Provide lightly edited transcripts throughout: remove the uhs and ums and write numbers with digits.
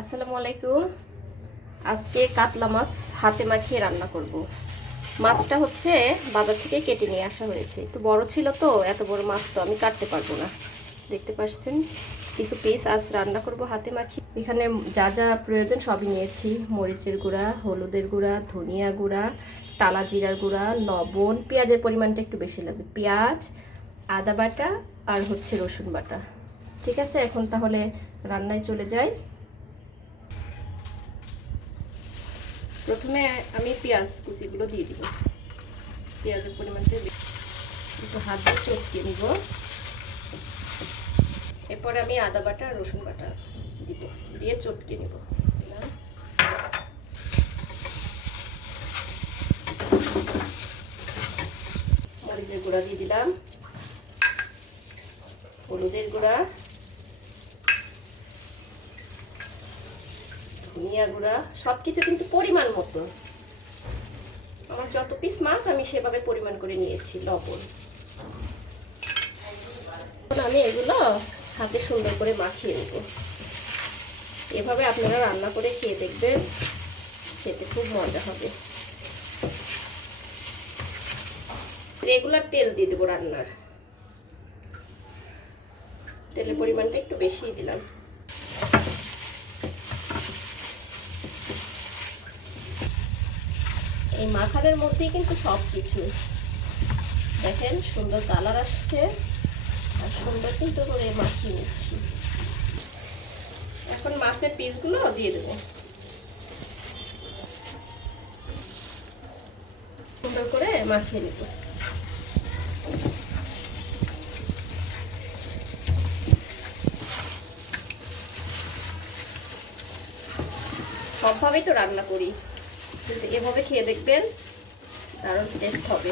আসসালামু আলাইকুম। আজকে কাতলা মাছ হাতে মাখিয়ে রান্না করব। মাছটা হচ্ছে বাজার থেকে কেটে নিয়ে আসা হয়েছে, একটু বড় ছিল তো, এত বড় মাছ তো আমি কাটতে পারবো না। দেখতে পাচ্ছেন কিছু পিস আজ রান্না করব হাতে মাখিয়ে। এখানে যা যা প্রয়োজন সবই নিয়েছি: মরিচের গুঁড়া, হলুদের গুঁড়া, ধনিয়া গুঁড়া, টালা জিরার গুঁড়া, লবণ, পেঁয়াজের পরিমাণটা একটু বেশি লাগবে, পেঁয়াজ, আদা বাটা আর হচ্ছে রসুন বাটা। ঠিক আছে, এখন তাহলে রান্নায় চলে যাই। প্রথমে আমি পেঁয়াজ কুচিগুলো দিয়ে দিব। পেঁয়াজের পরিমাণটা একটু হাত দিয়ে চটকিয়ে নিব। এরপরে আমি আদা বাটা আর রসুন বাটা দিব, দিয়ে চটকিয়ে নিব। মরিচের গুঁড়া দিয়ে দিলাম, হলুদের গুঁড়া, ধনিয়া গুঁড়া, সবকিছু কিন্তু পরিমাণ মতো। আমার যত পিস মাছ আমি সেভাবে পরিমাণ করে নিয়েছি। লবণ, আমি এগুলো হাতে সুন্দর করে মাখিয়ে নেব। এভাবে আপনারা রান্না করে খেয়ে দেখবেন, খেতে খুব মজা হবে। রেগুলার তেল দিয়ে দেবো রান্নার। তেলের পরিমাণটা একটু বেশিই দিলাম। এই মাখানোর মধ্যেই কিন্তু সব কিছু দেখেন, সুন্দর কালার আসছে আর সুন্দর কিন্তু করে মাখিয়ে নিচ্ছি। এখন মাছের পিসগুলো দিয়ে দেবো, সুন্দর করে মাখিয়ে নেব। সবভাবেই তো রান্না করি, কিন্তু এভাবে খেয়ে দেখবেন, দারুণ টেস্ট হবে।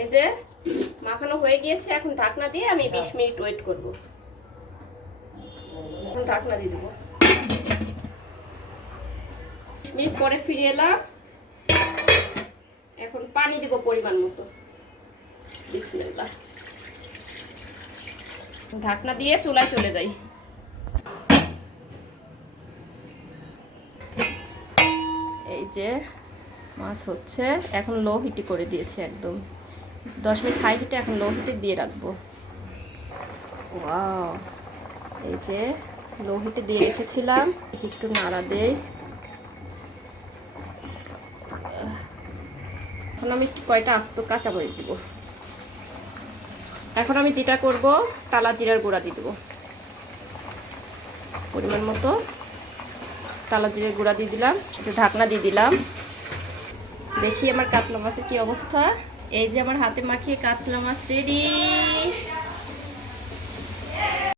এই যে মাখানো হয়ে গিয়েছে, এখন ঢাকনা দিয়ে আমি 20 মিনিট ওয়েট করব। এখন ঢাকনা দিয়ে দেবো। 20 মিনিট পরে ফিরে এলাম। এখন পানি দিব পরিমাণ মতো। বিসমিল্লাহ। ঢাকনা দিয়ে চুলায় চলে যাই। এই যে মাছ হচ্ছে, এখন লো হিটে করে দিয়েছে একদম। 10 মিনিট হাই হিটে, এখন লো হিটে দিয়ে রাখবো। ওয়াও, এই যে লো হিটে দিয়ে রেখেছিলাম, একটু নাড়া দেই। এখন আমি কয়টা আস্ত কাঁচামরিচ দিব। এখন আমি যেটা করব, টালা জিরার গুঁড়া দিয়ে দেবো পরিমাণ মতো। টালা জিরার গুঁড়া দিয়ে দিলাম, একটু ঢাকনা দিয়ে দিলাম। দেখি আমার কাতলা মাছের কি অবস্থা। এই যে আমার হাতে মাখিয়ে কাতলা মাছ রেডি।